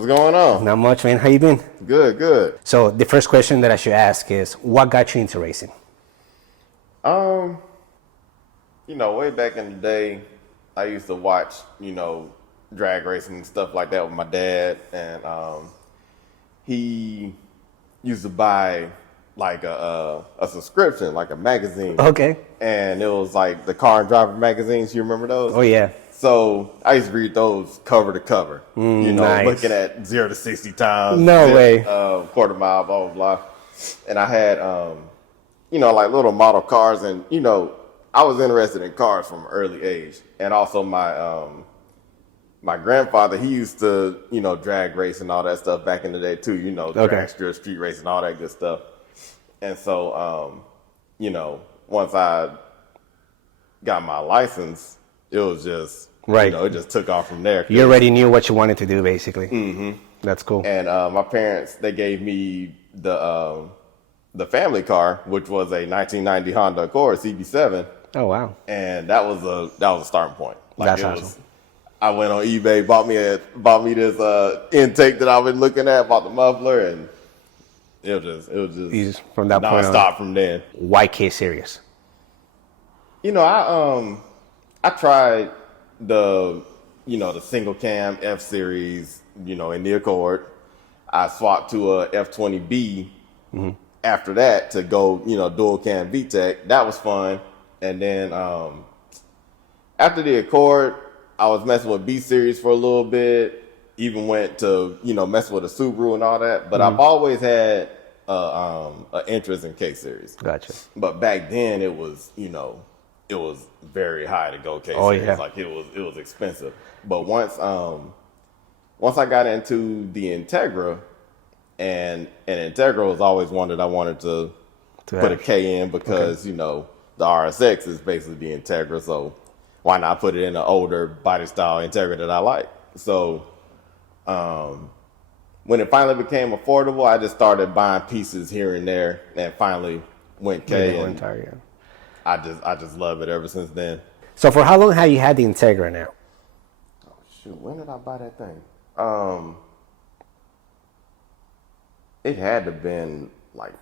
What's going on? Not much, man. How you been? Good, good. So the first question that I should ask is, what got you into racing? Um, way back in the day, I used to watch, drag racing and stuff like that with my dad, and he used to buy like a subscription, like a magazine. Okay. And it was like the Car and Driver magazines. You remember those? Oh yeah. So I used to read those cover to cover. Nice. Looking at 0 to 60 times. No way. Quarter mile, blah blah blah. And I had like little model cars, and I was interested in cars from an early age. And also my grandfather, he used to drag race and all that stuff back in the day too. Drag strip, street race, and all that good stuff. And so once I got my license, it was just right. It just took off from there. You already knew what you wanted to do, basically. Mm-hmm. That's cool. And my parents, they gave me the family car, which was a 1990 Honda Accord CB7. Oh wow! And that was a starting point. That's awesome. I went on eBay, bought me this intake that I've been looking at, bought the muffler, and it was just from that point on. Stop from then. Why K Series? I tried the single cam F series, in the Accord. I swapped to a F20B after that to go, dual cam VTEC. That was fun. And then after the Accord, I was messing with B series for a little bit. Even went to messing with a Subaru and all that. But I've always had an interest in K series. Gotcha. But back then it was it was very high to go K series. Oh, yeah. Like it was expensive. But once I got into the Integra, and Integra was always one that I wanted to put a K in because the RSX is basically the Integra, so why not put it in an older body style Integra that I like? So when it finally became affordable, I just started buying pieces here and there, and finally went K. Yeah, I just love it ever since then. So for how long have you had the Integra now? Oh shoot, when did I buy that thing? It had to have been like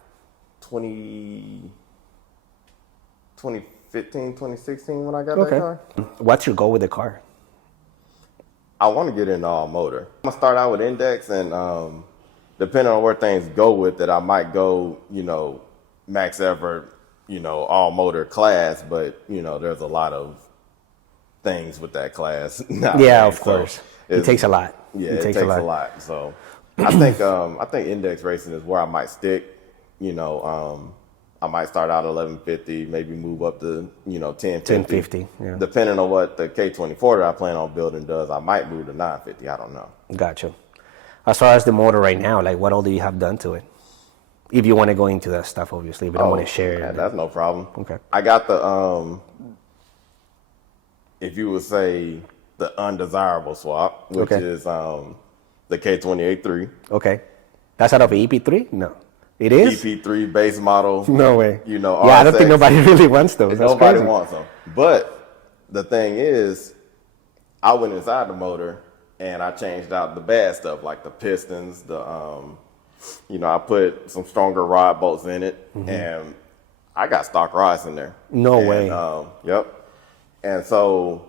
2015, 2016 when I got that car. What's your goal with the car? I want to get into all motor. I'm gonna start out with index, and depending on where things go with it, I might go, max effort, all motor class, but there's a lot of things with that class. Yeah, of course. It takes a lot. Yeah, it takes a lot. So I think index racing is where I might stick. I might start out at 1150, maybe move up to 1050. Yeah. Depending on what the K24 that I plan on building does, I might move to 950. I don't know. Gotcha. As far as the motor right now, like what all do you have done to it? If you want to go into that stuff, obviously, but I don't want to share. Yeah, that's no problem. Okay. I got the if you would say the undesirable swap, which is the K28-3. Okay. That's out of an EP3? No. It is? EP3 base model. No way. RSX. Yeah, I don't think nobody really wants those. That's nobody crazy. wants them. But the thing is, I went inside the motor and I changed out the bad stuff, like the pistons, I put some stronger rod bolts in it, and I got stock rods in there. No way. Yep. And so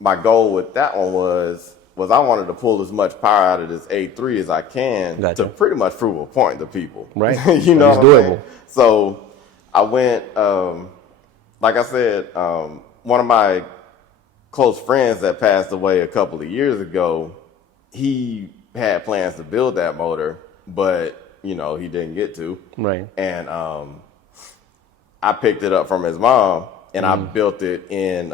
my goal with that one was I wanted to pull as much power out of this A3 as I can to pretty much prove a point to people. Right. It's doable. Saying? So I went, like I said, one of my close friends that passed away a couple of years ago, he had plans to build that motor, but he didn't get to. Right. And I picked it up from his mom, and I built it in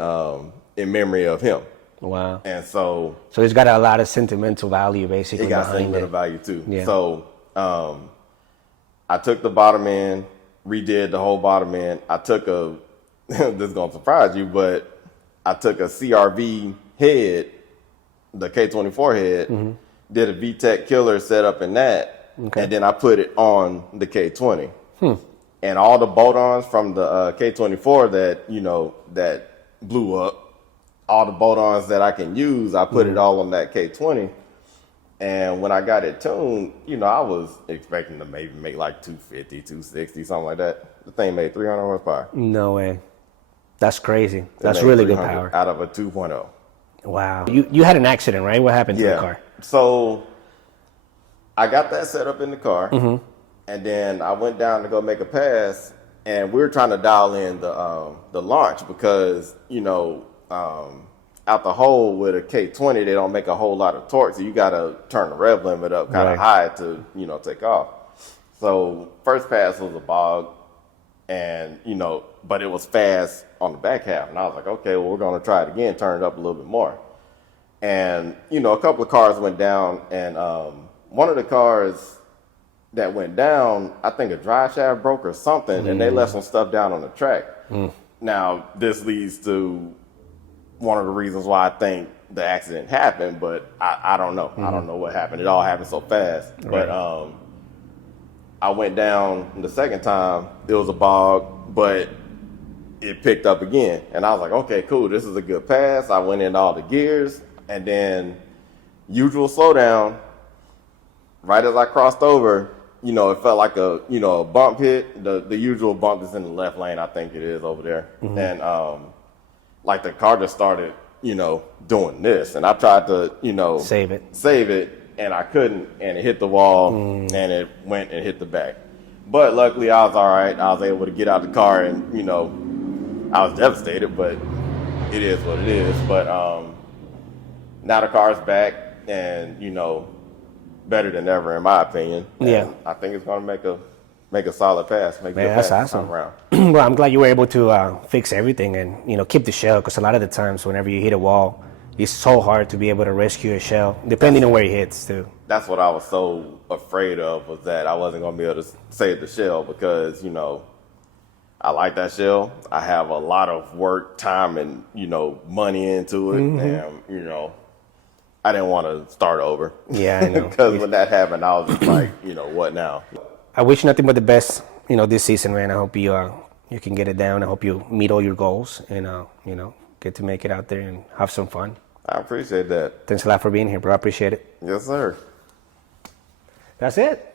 memory of him. Wow. And so it's got a lot of sentimental value, basically. It got sentimental value too. Yeah. So I took the bottom end, redid the whole bottom end. I took this is gonna surprise you, but I took a CRV head, the K24 head, did a VTEC killer setup in that, and then I put it on the K20. And all the bolt-ons from the K24 that blew up, all the bolt-ons that I can use, I put it all on that K20. And when I got it tuned, you know, I was expecting to maybe make like 250, 260, something like that. The thing made 300 horsepower. No way. That's crazy. It That's made really good 300 power. out of a 2.0. Wow. You had an accident, right? What happened to the car? So I got that set up in the car, Mm-hmm. and then I went down to go make a pass, and we were trying to dial in the launch because, you know, out the hole with a K20, they don't make a whole lot of torque, so you got to turn the rev limit up kind of high to, you know, take off. So first pass was a bog, and, you know, but it was fast on the back half, and I was like, okay, well, we're going to try it again, turn it up a little bit more. And, you know, a couple of cars went down, and one of the cars that went down, I think a drive shaft broke or something, and they left some stuff down on the track. Now, this leads to one of the reasons why I think the accident happened, but I don't know. I don't know what happened. It all happened so fast. Right. But I went down the second time. It was a bog, but it picked up again. And I was like, okay, cool. This is a good pass. I went in all the gears, and then usual slowdown. Right as I crossed over, you know, it felt like a bump hit. The usual bump is in the left lane, I think it is over there. And like the car just started, you know, doing this, and I tried to, you know, Save it. and I couldn't, and it hit the wall, and it went and hit the back. But luckily, I was all right. I was able to get out the car, and, you know, I was devastated, but it is what it is. But now the car's back, and, you know, better than ever, in my opinion. And Yeah. I think it's going to make a solid pass. Make Man, a that's pass awesome. around. Well, I'm glad you were able to fix everything and, you know, keep the shell, because a lot of the times whenever you hit a wall, it's so hard to be able to rescue a shell, depending on where it hits, too. That's what I was so afraid of, was that I wasn't going to be able to save the shell because, you know, I like that shell. I have a lot of work, time, and, you know, money into it. And, you know, I didn't want to start over. Yeah, I know. Because when that happened, I was just like, you know, what now? I wish nothing but the best, you know, this season, man. I hope you can get it down. I hope you meet all your goals and, you know, get to make it out there and have some fun. I appreciate that. Thanks a lot for being here, bro. I appreciate it. Yes, sir. That's it.